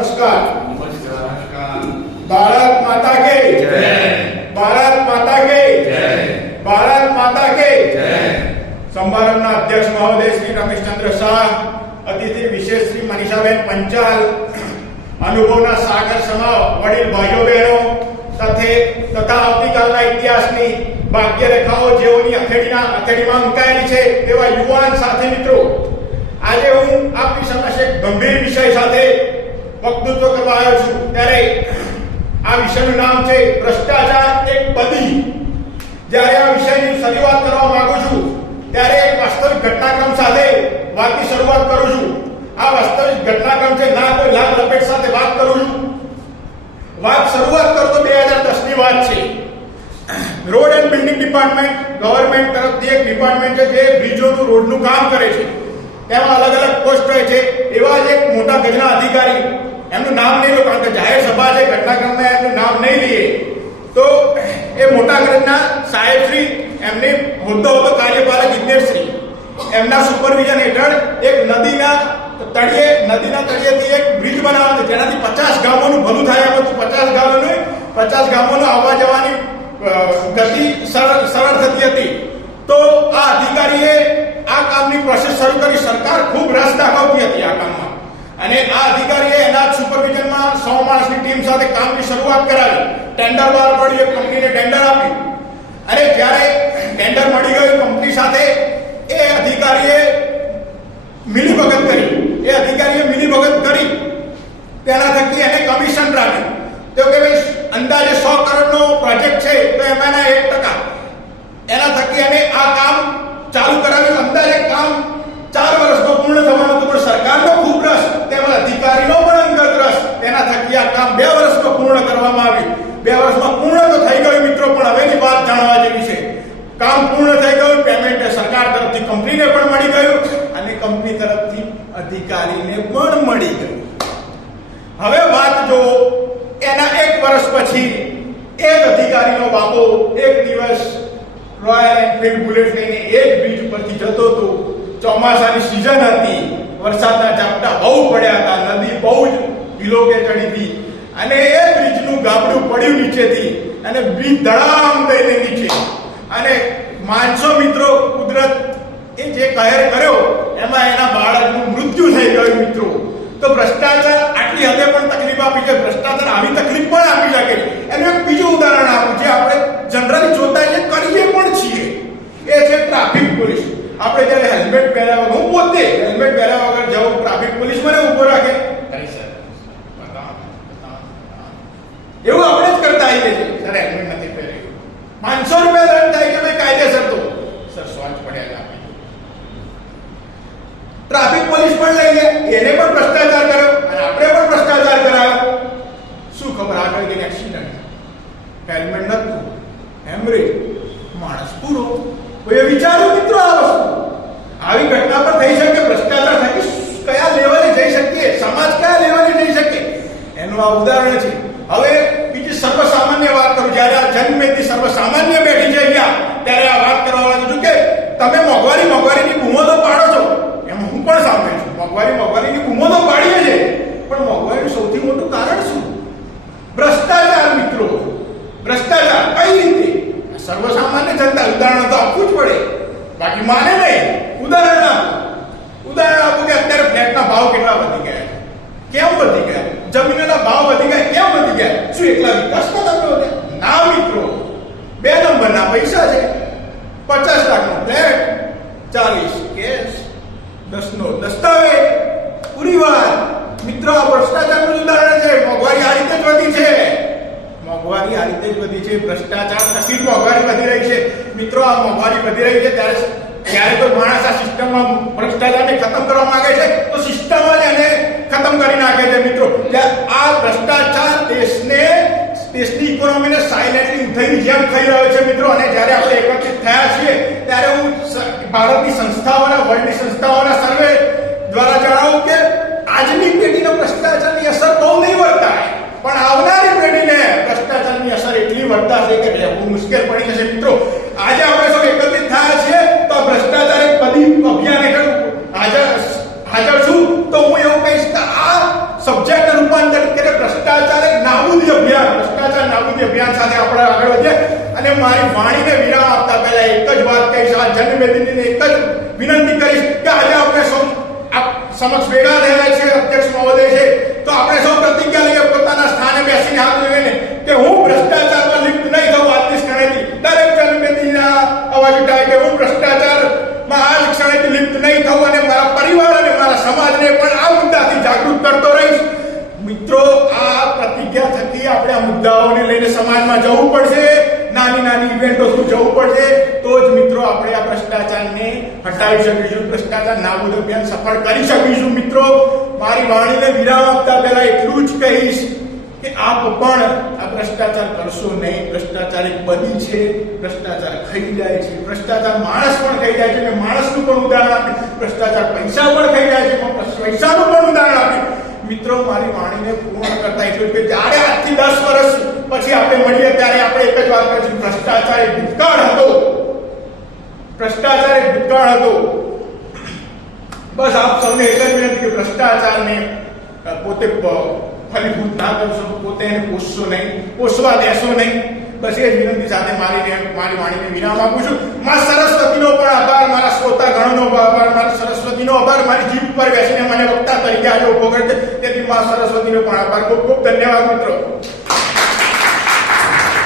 नमस्कार। नमस्कार। भारत माता के जय। भारत माता के जय। भारत माता के जय। समारंभના અધ્યક્ષ મહોદય શ્રી રમેશચંદ્ર શાહ, અતિથિ વિશેષ શ્રી મનીષાબેન પંચાલ, અનુભવના સાગર સમા વડીલ ભાઈઓ બહેનો તથા આવતીકાલના ઇતિહાસની ભાગ્યરેખાઓ જેઓની અથેળીમાં મુકાયેલી છે તેવા યુવાન સાથી મિત્રો, આજે હું આપની સમક્ષ એક ગંભીર વિષય સાથે વક્તૃત્વ કરવા આવ્યો છું। ત્યારે આ વિષયનું નામ છે ભ્રષ્ટાચાર એક બદી। જ્યારે આ વિષયની શરૂઆત કરવા માંગુ છું ત્યારે એક વાસ્તવિક ઘટનાક્રમ સાથે વાતની શરૂઆત કરું છું। આ વાસ્તવિક ઘટનાક્રમ છે, ના કોઈ લાભ લપેટ સાથે વાત કરું છું। વાત શરૂઆત કરું તો 2010 ની વાત છે। Road and building department government તરફથી એક ડિપાર્ટમેન્ટ છે જે બ્રિજોનું રોડનું કામ કરે છે। તેમાં અલગ અલગ પોસ્ટ હોય છે। એવા જ એક મોટા ગજના અધિકારી, એમનું નામ નહીં લો કારણ કે જાહેર સભા છે, ઘટનાક્રમમાં એમનું નામ નહીં લઈએ તો એ મોટા ગજના સાહેબશ્રી, એમની હોદ્દો હતો કાર્યપાલક ઇજનેરશ્રી, એમના સુપરવિઝન હેઠળ એક નદીના તળિયેથી એક બ્રિજ બનાવવાનો, જેનાથી 50 ગામોનું ભલું થાય એમ હતું। 50 ગામોનું આવવા જવાની ગતિ સરળ થતી હતી। તો આ અધિકારીએ આ કામની પ્રોસેસ શરૂ કરી। સરકાર ખૂબ રસ દાખવતી હતી આ કામમાં, અને આ અધિકારીએ એના સુપરવિઝનમાં 100 માણસની ટીમ સાથે કામની શરૂઆત કરાવી। ટેન્ડર બહાર પડ્યું, એક કંપનીને ટેન્ડર આપ્યું, અને જ્યારે ટેન્ડર મળી ગયું કંપની સાથે, એ અધિકારીએ મિલીભગત કરી તેના થકી એને કમિશન રાખ્યું। તો કે ભાઈ અંદાજે 100 કરોડનો પ્રોજેક્ટ છે તો એમાંના 1% એના થકી એને આ કામ ચાલુ કરાવ્યું। અંદાજે કામ 4 વર્ષમાં પૂર્ણ થવાનું હતું, પણ સરકારનો ખૂબ રસ, તેમજ અધિકારીનો પણ અંગત રસ, તેના થકી આ કામ 2 વર્ષમાં પૂર્ણ કરવામાં આવ્યું। 2 વર્ષમાં પૂર્ણ તો થઈ ગયું મિત્રો, પણ હવેની વાત જાણવા જેવી છે। કામ પૂર્ણ થઈ ગયું, પેમેન્ટ સરકાર તરફથી કંપનીને પણ મળી ગયું, અને કંપની તરફથી અધિકારીને પણ મળી ગયું। હવે વાત જો એના 1 વર્ષ પછી એક અધિકારીનો બાપો એક દિવસ રોયલ એનફિલ્ડ બુલેટ લઈને એ જ બ્રિજ પરથી જતો હતો। ચોમાસાની સિઝન હતી, વરસાદના ઝાપટા બહુ પડ્યા હતા, નદી બહુ જ હિલોકે ચડી હતી, અને એ બ્રિજનું ગાબડું પડ્યું નીચેથી, અને બ્રિજ ધડામ દઈને નીચે, અને માનસો મિત્રો, કુદરત એ જે કહેર કર્યો એમાં એના બાળકનું મૃત્યુ થઈ ગયું મિત્રો। તો ભ્રષ્ટાચાર આટલી હદે પણ તકલીફ આપી છે, ભ્રષ્ટાચાર આવી તકલીફ પણ આપી શકે છે। એનું એક બીજું ઉદાહરણ આપું, જે આપણે જનરલી જોતા કરીએ પણ છીએ, એ છે ટ્રાફિક પોલીસ। આપણે જ્યારે હેલ્મેટ પહેર્યા વગર, હું પોતે હેલ્મેટ પહેર્યા વગર જાઉં, ટ્રાફિક પોલીસ મને ઊભો રાખે, એવું આપણે જ કરતા આવીએ છીએ, સર હેલ્મેટ નથી પહેર્યું, 500 રૂપિયા દંડ થાય કે ભાઈ કાયદેસર, તો સર સ્વાચ પડ્યા છે, ટ્રાફિક પોલીસ પણ લઈ લે, એને પણ ભ્રષ્ટાચાર કર્યો, અને આપણે પણ ભ્રષ્ટાચાર કરાયો। શું ખબર આગળ જઈને એક્સિડન્ટ, હેલ્મેટ નતું, હેમરેજ, માણસ પૂરો। કોઈએ વિચાર્યું મિત્રો આ વસ્તુ, આવી ઘટના પર થઈ શકે? ભ્રષ્ટાચાર થકી કયા લેવલે જઈ શકીએ, સમાજ કયા લેવલે જઈ શકે, એનું આ ઉદાહરણ છે। હવે બીજી સર્વસામાન્ય વાત કરું, જ્યારે આ જનમેદની સર્વસામાન્ય બેઠી છે અહીંયા, ત્યારે આ વાત કરવા માંગુ છું કે તમે મોંઘવારીની બૂમો તો પાડો છો, એમાં હું પણ સામેલ છું। મોંઘવારીની બૂમો તો પાડીએ છે, પણ મોંઘવારીનું સૌથી મોટું કારણ શું? ભ્રષ્ટાચાર મિત્રો। ભ્રષ્ટાચાર કઈ રીતે? સર્વસામાન્ય જનતા, ઉદાહરણ તો આપવું જ પડે, બાકી માને નહીં। ઉદાહરણ આપું કે અત્યારે ફ્લેટના ભાવ કેટલા વધી ગયા છે, કેમ વધી ગયા? જમીનના ભાવ વધી ગયા, કેમ વધી ગયા? શું એકલા વિકાસના તમે વધ્યા? ના મિત્રો, 2 નંબરના પૈસા છે। 50 લાખનો ફ્લેટ, 40 કેશ, 10 નો દસ્તાવેજ, પૂરી વાત મિત્રો। આ ભ્રષ્ટાચારનું ઉદાહરણ છે। મોંઘવારી આ રીતે જ વધી છે, ભ્રષ્ટાચાર થકી જ મોંઘવારી વધી રહી છે મિત્રો। આ મોંઘવારી વધી રહી છે ત્યારે કોઈ માણસ આ સિસ્ટમમાં ભ્રષ્ટાચારને ખતમ કરવા માંગે છે તો સિસ્ટમ જ એને ખતમ કરી નાખે છે મિત્રો। આ ભ્રષ્ટાચાર દેશની ઇકોનોમીને સાયલેન્ટલી ઉઠાવી જેમ થઈ રહ્યો છે મિત્રો। અને જ્યારે આપણે એકત્રિત થયા છીએ ત્યારે હું ભારતની સંસ્થાઓના, વર્લ્ડની સંસ્થાઓના સર્વે દ્વારા જણાવું કે આજની પેઢીનો ભ્રષ્ટાચારની અસર બહુ નહીં વર્તાય, પણ આવનારી પેઢીને ભ્રષ્ટાચારની અસર એટલી વર્તાશે કે રહેવું મુશ્કેલ પડી જશે મિત્રો। આજે આપણે સૌ એકત્રિત થયા છીએ તો ભ્રષ્ટાચાર એક બધી અભિયાન હેઠળ હાજર છું, તો હું એવું કહીશ કે આ સબ્જેક્ટ રૂપાંતર ભ્રષ્ટાચાર એક નાબૂદી અભિયાન સાથે આપણે આગળ વધીએ અને મારી વાણીને વિરામ આપતા પહેલા એક જ વાત કહીશ, આ જન્મવેદીને એક જ વિનંતી કરીશ કે આજે આપણે સૌ સમક્ષ ભેગા થયા છે, અધ્યક્ષ મહોદય છે, તો આપણે સૌ પ્રતિજ્ઞા લઈએ પોતાના સ્થાને બેસીને હાથ જોડીને કે હું ભ્રષ્ટાચારમાં લિપ્ત નહીં થઉં. આજની ક્ષણેથી દરેક જનમેદનીના અવાજ ઉઠાય કે હું ભ્રષ્ટાચારમાં આજ ક્ષણેથી લિપ્ત નહીં થઉં અને મારા પરિવાર અને મારા સમાજને પણ આ મુદ્દાથી જાગૃત કરતો રહીશ. મિત્રો, આ પ્રતિજ્ઞા થકી આપણે આ મુદ્દાઓને લઈને સમાજમાં જવું પડશે, નાની ઇવેન્ટો થ્રુ જવું પડશે, તો જ મિત્રો આપણે આ ભ્રષ્ટાચારને હટાવી શકીશું, ભ્રષ્ટાચાર નાબૂદ અભિયાન સફળ કરી શકીશું. મિત્રો, મારી વાણીને વિરામ આપતા પહેલા એટલું જ કહીશ કે આપ પણ આ ભ્રષ્ટાચાર કરશો નહીં. ભ્રષ્ટાચાર એક બદી છે, ભ્રષ્ટાચાર ખાઈ જાય છે, ભ્રષ્ટાચાર માણસ પણ ખાઈ જાય છે. મેં માણસનું પણ ઉદાહરણ આપ્યું, ભ્રષ્ટાચાર પૈસા પણ ખાઈ જાય છે, પણ પૈસાનું પણ ઉદાહરણ આપ્યું. મિત્રો, મારી વાણીને પૂર્ણ કરતા એટલું કે જ્યારે આજથી 10 વર્ષ પછી આપણે મળીએ ત્યારે આપણે એક જ વાત કરીશું, ભ્રષ્ટાચાર એક ભૂતકાળ હતો. ભ્રષ્ટાચાર એક ભૂતકાળ હતો. બસ આપ સૌને એક જ વિનંતી કે ભ્રષ્ટાચારને પોતે ફલીભૂત ના કરશો, પોતે એને પોષશો નહીં, પોષવા દેશો નહીં. બસ એ જ વિનંતી સાથે મારી વાણીને વિરામ આપું છું. મારા સરસ્વતીનો પણ આભાર, મારા શ્રોતા ગણોનો આભાર, મારા સરસ્વતીનો આભાર, મારી જીભ પર બેસીને મને વક્તા તરીકે આજે ઉભો કરે છે, તેથી મારા સરસ્વતીનો પણ આભાર. ખૂબ ખૂબ ધન્યવાદ મિત્રો.